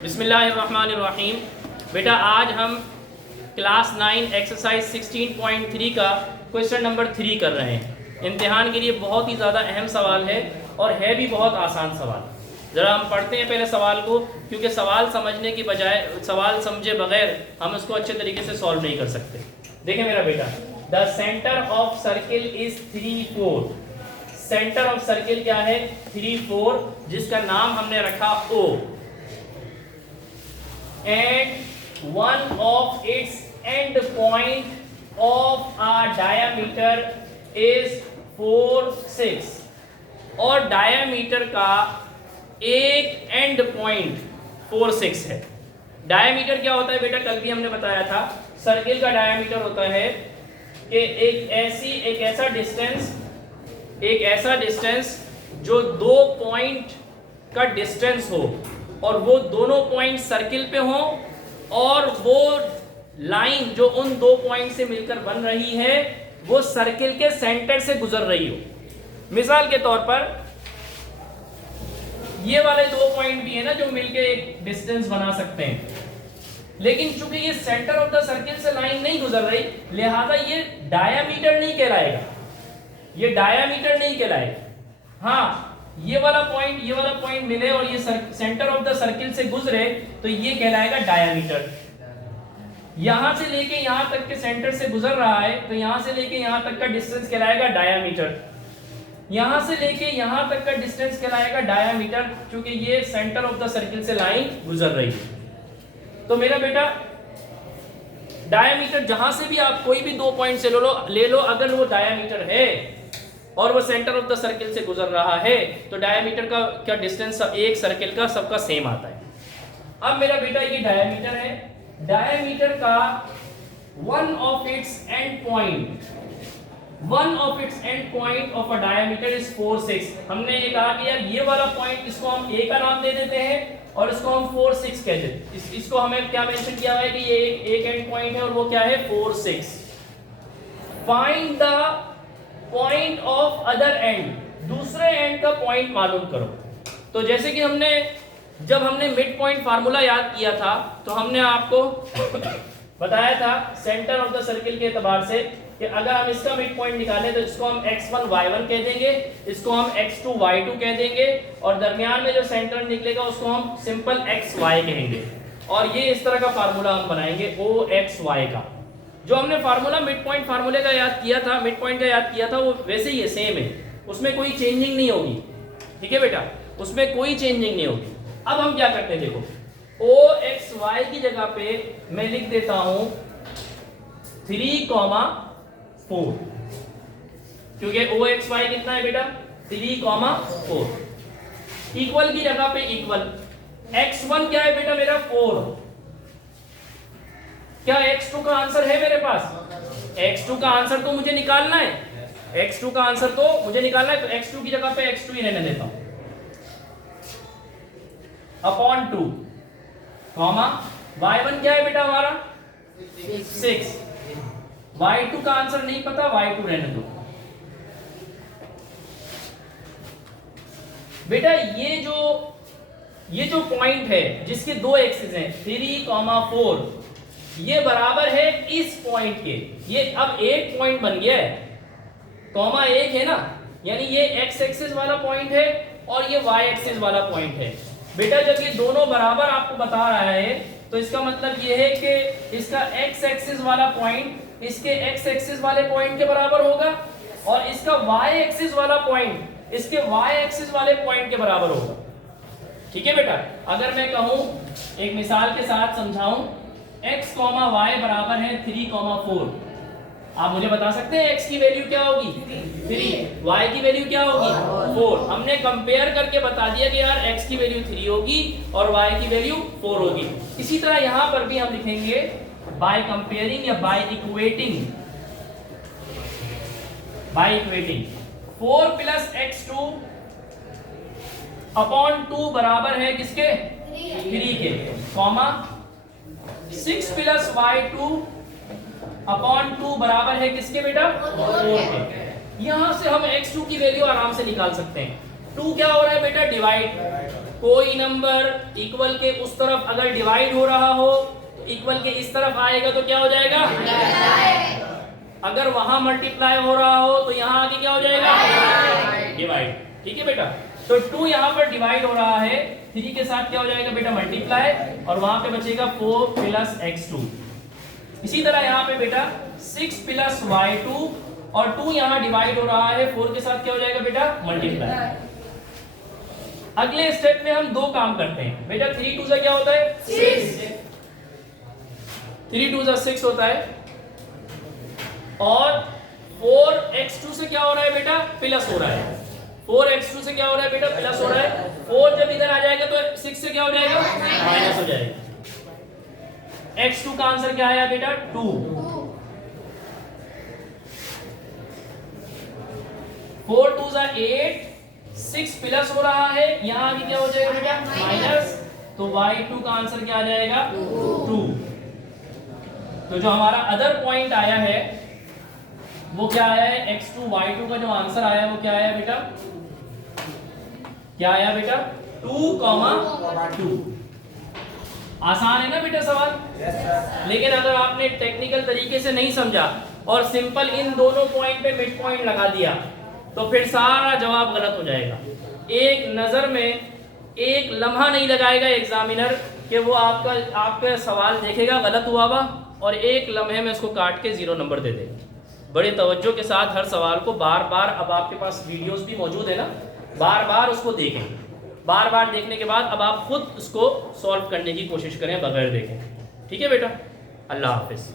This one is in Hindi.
बिस्मिल्लाहिर्रहमानिर्रहीम। बेटा आज हम क्लास 9 एक्सरसाइज 16.3 का क्वेश्चन नंबर 3 कर रहे हैं। इम्तिहान के लिए बहुत ही ज़्यादा अहम सवाल है और है भी बहुत आसान सवाल। ज़रा हम पढ़ते हैं पहले सवाल को, क्योंकि सवाल समझने की बजाय सवाल समझे बगैर हम उसको अच्छे तरीके से सॉल्व नहीं कर सकते। देखें मेरा बेटा, the centre of circle is 3-4। Centre of circle क्या है? 3-4, जिसका नाम हमने रखा O, and one of its end point of a diameter is 4-6 और डायामीटर का एक एंड पॉइंट 4-6 है। डायामीटर क्या होता है बेटा? कल भी हमने बताया था, सर्किल का डायामीटर होता है कि एक ऐसा डिस्टेंस जो दो पॉइंट का डिस्टेंस हो और वो दोनों पॉइंट सर्किल पे हो और वो लाइन जो उन दो पॉइंट से मिलकर बन रही है वो सर्किल के सेंटर से गुजर रही हो। मिसाल के तौर पर ये वाले दो पॉइंट भी है ना जो मिलके एक डिस्टेंस बना सकते हैं, लेकिन चूंकि ये सेंटर ऑफ द सर्किल से लाइन नहीं गुजर रही, लिहाजा ये डायामीटर नहीं कहलाएगा, ये डायामीटर नहीं कहलाएगा। हाँ, ये वाला पॉइंट मिले और ये सेंटर ऑफ द सर्किल से गुजरे तो ये कहलाएगा डायामीटर। यहां से लेके यहां तक के सेंटर से गुजर रहा है तो यहां से लेके यहां तक का डिस्टेंस कहलाएगा डायामीटर। यहां से लेके यहां तक का डिस्टेंस कहलाएगा डायामीटर, क्योंकि ये सेंटर ऑफ द सर्किल से लाइन गुजर रही है। तो मेरा बेटा, डायामीटर जहां से भी आप कोई भी दो पॉइंट से ले लो, अगर वो डायामीटर है और वो सेंटर ऑफ द सर्किल से गुजर रहा है तो डायमीटर का क्या डिस्टेंस एक सर्किल का सबका सेम आता है। अब मेरा बेटा ये डायमीटर है, डायमीटर का one of its and point of a diameter is 4-6। हमने ये कहा कि यार ये वाला पॉइंट, इसको हम ए का नाम दे देते हैं और इसको हम 4-6 कहते हैं। इसको हमें क्या मेंशन किया हुआ है कि ये एक एंड पॉइंट है और वो क्या है? 4-6। Find the point of other and, दूसरे एंड का पॉइंट मालूम करो। तो जैसे कि जब हमने मिड पॉइंट फार्मूला याद किया था तो हमने आपको बताया था सेंटर ऑफ द सर्किल के एतबार से कि अगर हम इसका मिड पॉइंट निकालें तो इसको हम x1 y1 कह देंगे, इसको हम x2 y2 कह देंगे और दरमियान में जो सेंटर निकलेगा उसको हम सिंपल xy कहेंगे। और ये इस तरह का फार्मूला हम बनाएंगे OXY का। जो हमने फार्मूला मिड पॉइंट फार्मूले का याद किया था, मिड पॉइंट का याद किया था, वो वैसे ही है, सेम है, उसमें कोई चेंजिंग नहीं होगी। ठीक है बेटा, उसमें कोई चेंजिंग नहीं होगी। अब हम क्या करते हैं, देखो OXY की जगह पे मैं लिख देता हूं 3,4, क्योंकि OXY कितना है बेटा? 3,4। इक्वल की जगह पे इक्वल। x1 क्या है बेटा मेरा? 4। क्या x2 का आंसर है मेरे पास? x2 का आंसर तो मुझे निकालना है, x2 का आंसर तो मुझे निकालना है, तो x2 की जगह पे x2 ही रहने देता हूं, अपॉन 2, कॉमा y1 क्या है बेटा हमारा? 6। y2 का आंसर नहीं पता, y2 रहने दो। बेटा ये जो पॉइंट है जिसके दो एक्सिस हैं 3,4, ये बराबर है इस पॉइंट के। ये अब एक पॉइंट बन गया है, कॉमा एक है ना, यानी ये x एक्सिस वाला पॉइंट है और ये y एक्सिस वाला पॉइंट है। बेटा जब ये दोनों बराबर आपको बता रहा है तो इसका मतलब ये है कि इसका x एक्सिस वाला पॉइंट इसके x एक्सिस वाले पॉइंट के बराबर होगा और इसका y एक्सिस वाला पॉइंट इसके y एक्सिस वाले पॉइंट के बराबर होगा। ठीक है बेटा, अगर मैं कहूं, एक मिसाल के साथ समझाऊं, x, y बराबर है 3,4। आप मुझे बता सकते हैं x की वैल्यू क्या होगी? 3, y की वैल्यू क्या होगी? 4। हमने कंपेयर करके बता दिया कि यार x की वैल्यू 3 होगी और y की वैल्यू 4 होगी। इसी तरह यहां पर भी हम लिखेंगे बाय कंपेयरिंग या बाय इक्वेटिंग 4 प्लस x2 अपॉन 2 बराबर है किसके? 3 के, कॉमा 6 प्लस y2 अपॉन 2 बराबर है किसके बेटा? 4 के। यहां से हम x2 की वैल्यू आराम से निकाल सकते हैं। 2 क्या हो रहा है बेटा? डिवाइड कोई नंबर इक्वल के उस तरफ अगर डिवाइड हो रहा हो तो इक्वल के इस तरफ आएगा तो क्या हो जाएगा, अगर वहां मल्टीप्लाई हो रहा हो तो यहाँ आके क्या हो जाएगा, डिवाइड। ठीक है बेटा, तो 2 यहाँ पर डिवाइड हो रहा है, 3 के साथ क्या हो जाएगा बेटा मल्टीप्लाई, और वहां पे बचेगा 4 प्लस x2। इसी तरह यहाँ पे बेटा 6 प्लस y2, और 2 यहाँ डिवाइड हो रहा है, 4 के साथ क्या हो जाएगा बेटा मल्टीप्लाई। अगले स्टेप में हम 2 काम करते हैं बेटा, 3 2 से क्या होता है 6, 3 2 से 6 होता है, और 4x2 से क्या हो रहा है बेटा प्लस हो रहा है, 4x2 से क्या हो रहा है बेटा प्लस हो रहा है, 4 जब इधर आ जाएगा तो 6 से क्या हो जाएगा माइनस हो जाएगा। x2 का आंसर क्या आया बेटा 2, 4 2 जा 8, 6 प्लस हो रहा है, यहाँ भी क्या हो जाएगा बेटा माइनस, तो y2 का आंसर क्या आ जाएगा 2। तो जो हमारा अदर पॉइंट आया है वो क्या आया है x2 y2 का जो आंसर आया है वो क्या आया बेटा, क्या आया बेटा 2, 2। आसान है ना बेटा सवाल, लेकिन अगर आपने टेक्निकल तरीके से नहीं समझा और सिंपल इन दोनों पॉइंट पे मिड पॉइंट लगा दिया तो फिर सारा जवाब गलत हो जाएगा। एक नजर में एक लम्हा नहीं लगाएगा एग्जामिनर कि वो आपका सवाल देखेगा गलत हुआ हुआ और एक लम्हे में उसको काट के 0 नंबर दे देगा। बड़े तवज्जो के साथ हर सवाल को बार बार, अब आपके पास वीडियोस भी मौजूद है ना, बार बार उसको देखें, बार बार देखने के बाद अब आप खुद उसको सॉल्व करने की कोशिश करें बगैर देखें। ठीक है बेटा, अल्लाह हाफिज़।